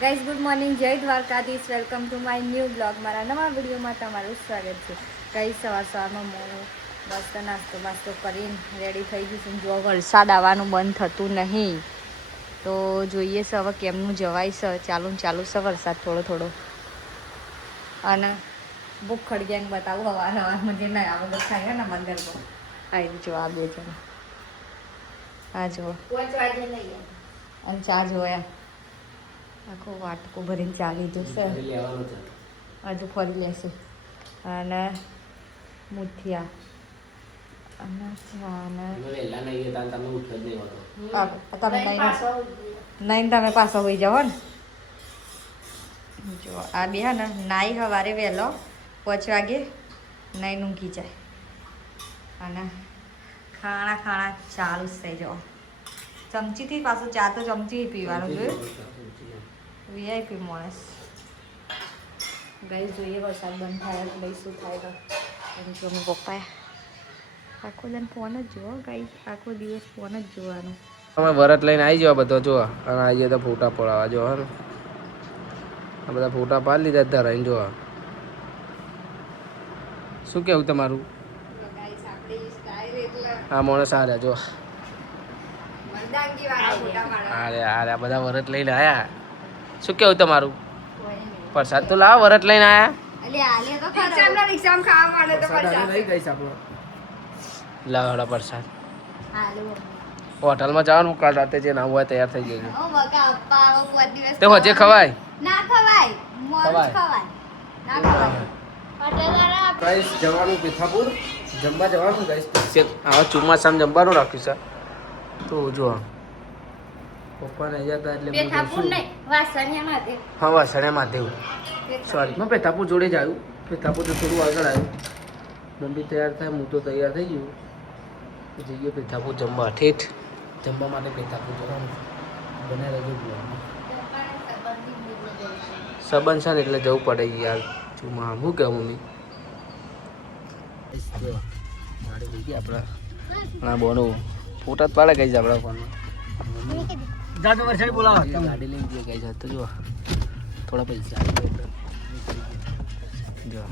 Guys good morning, જય Dwarkadhish. Welcome to my new blog. મારા નવા વિડીયોમાં તમારું સ્વાગત છે. ગાઈઝ સવારમાં હું મસ્ત નાસ્તો કરીને રેડી થઈ ગઈ છું. જો વરસાદ આવવાનું બંધ થતું નહીં, તો જોઈએ છે હવે કેમનું જવાય છે. ચાલુ છે વરસાદ થોડો અને ભૂખ ખડગ્યાને બતાવું હવારમાં જે નયા વગર ખાય ને મંદિરમાં આવી જો આ બે જણ આ જો અને ચા જોયા આખો વાટકો ભરીને ચાલી જશે. હજુ ફરી લેશે અને મુઠિયા અને તમે પાછો હોઈ જાઓ ને. જો આ બે ને નાઈ સવારે વહેલો 5 વાગે નાઈ ઊંઘી જાય અને ખાણા ચાલુ જ થઈ જાઓ. ચમચીથી પાછું ચા તો ચમચી પીવાનું જોયું. વીઆઈપી માણસ. ગઈ જોઈએ વરસાદ બંધ થાય તો લઈ શું થાય તો જો અમે પપ્પાએ આખો દિન ફોન જ જુઓ. ગઈ આખો દિવસ ફોન જ જોવાનો. અમે વરત લઈને આવી જવા બધો જો અને આવી તો ફોટા પડાવવા જો હા આ બધા ફોટા પાડી લીધા ધરાઈને જો. શું કેવું તમારું? આ માણસ આ રહ્યા જો. અરે બધા વરત લઈને આયા. શું કેવું તમારું? પ્રસાદ તો લાવો, વરત લઈને આયા. લાવડા પ્રસાદ હોટલમાં જવાનું કાલ રાતે જે ના હોય તૈયાર થઈ જજો. તે હજે ખવાય ના ખવાય ગાઈસ જવાનું પિથાપુર જમવા જવાનું ગાઈસ. આવા ચોમાસામાં જમવાનું રાખ્યું છે તો જો પપ્પાને જતા એટલે હા વાસણિયા મહાદેવ સોરી મેં પેથાપુર જોડે જ આવ્યું. પેથાપુર તો થોડું આગળ આવ્યું. મમ્મી તૈયાર થાય, હું તો તૈયાર થઈ ગયું. જઈએ પેથાપુર જમવા. ઠેઠ જમવા માટે પેથાપુર જવાનું બનાવી રહેજો બ્લોગમાં. સંબંધ છે ને એટલે જવું પડે યાર. ચુમા શું કહું મમ્મી ગાડી લઈ ગયા આપણા હા બોનો ફોટા જ પાડે ગઈ છે આપણા ફોનમાં. ગાડી લઈ ગઈ ગઈ છે તો જો થોડા પૈસા જો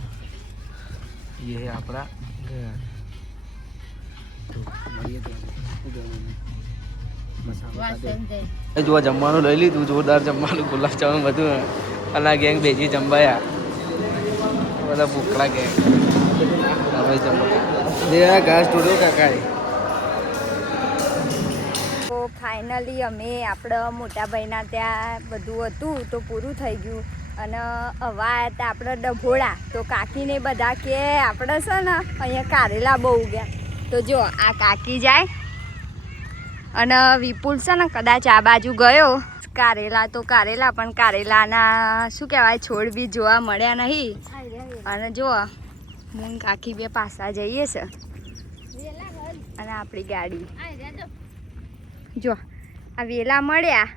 ये है આપણા જો જમવાનું લઈ લીધું. જોરદાર જમવાનું, ગુલાબ જામુન બધું. અને ગેંગ ભેજી જમવાયા બધા ભૂખડા ગેંગ હવે જમવા ઘાસ જોડ્યો કાકા. તો ફાઇનલી અમે આપણા મોટા ભાઈના ત્યાં બધું હતું તો પૂરું થઈ ગયું અને હવા આવ્યા હતા આપણે ડભોળા. તો કાકીને બધા કે આપણે છે ને અહીંયા કારેલા બહુ ગયા. તો જો આ કાકી જાય અને વિપુલ છે ને કદાચ આ બાજુ ગયો. કારેલા તો કારેલા પણ કારેલાના શું કહેવાય છોડ બી જોવા મળ્યા નહીં. અને જો હું કાકી બે પાસા જઈએ છે અને આપણી ગાડી જો આ વેલા મળ્યા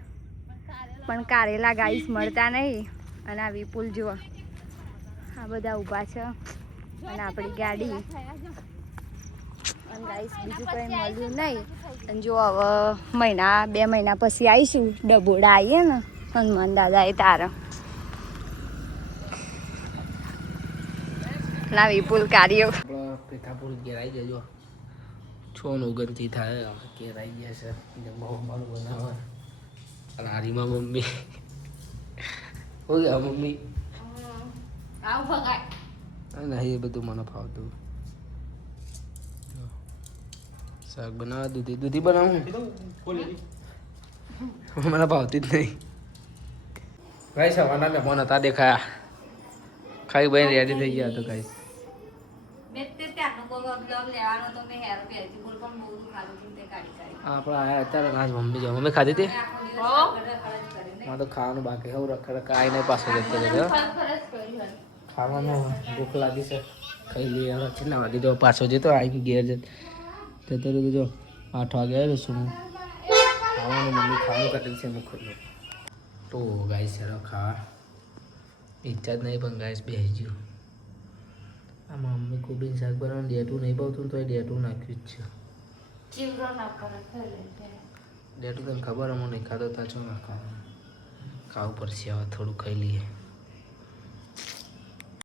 પણ કારેલા ગાઈસ મળતા નહીં. અને આ વિપુલ જુઓ આ બધા ઊભા છે અને આપણી ગાડી અને ગાઈસ બીજું કંઈ મળ્યું નહીં. અને જો હવે 2 મહિના પછી આવીશું ડભોડા આવીએ ને હનુમાન દાદા એ તારા ના વિપુલ કાર્યો પેથાપુર ઘેર આવી જજો. 6:29 થાય ઘેર આવી ગયા છે. જમવાનું બનાવવા અને હારીમાં મમ્મી હો ગયા મમ્મી નહીં એ બધું મને ફાવતું. શાક બનાવવા દૂધી બનાવું મને ભાવતી જ નહીં. ભાઈ સવારના મહેમાન હતા દેખાયા. ખાઈ ભાઈ રેડી થઈ ગયા તો ગાઈસ. આપણા આયા અત્યારે આજ મમ્મી ખાધી હતી. માં તો ખાવાનું બાકી હું રખડ આવીને પાછો જતો રહ્યો. ખાવાનું ભૂખ લાગી છે ખાઈ લઈએ. હવે કેટલા વાગે જો પાછો જતો આવી ઘેર જતો રહ્યો. જો 8 વાગે આવ્યો છું હું. ખાવાનું મમ્મી ખાવાનું કાઢી છે મુખનું તો ગાઈસ સર ખાવા ઈચ્છા જ નહીં પણ ગાઈસ બેસી ગયું. આમાં મમ્મી કોબીનું શાક બનાવવાનું ડેટું નહીં ભાવતું તો એ ડેટું નાખ્યું જ છે. ડેટું તને ખબર અમને નહીં ખાતો તા છો ના ખાવાનું ખાવું પડશે હવે થોડું ખાઈ લઈએ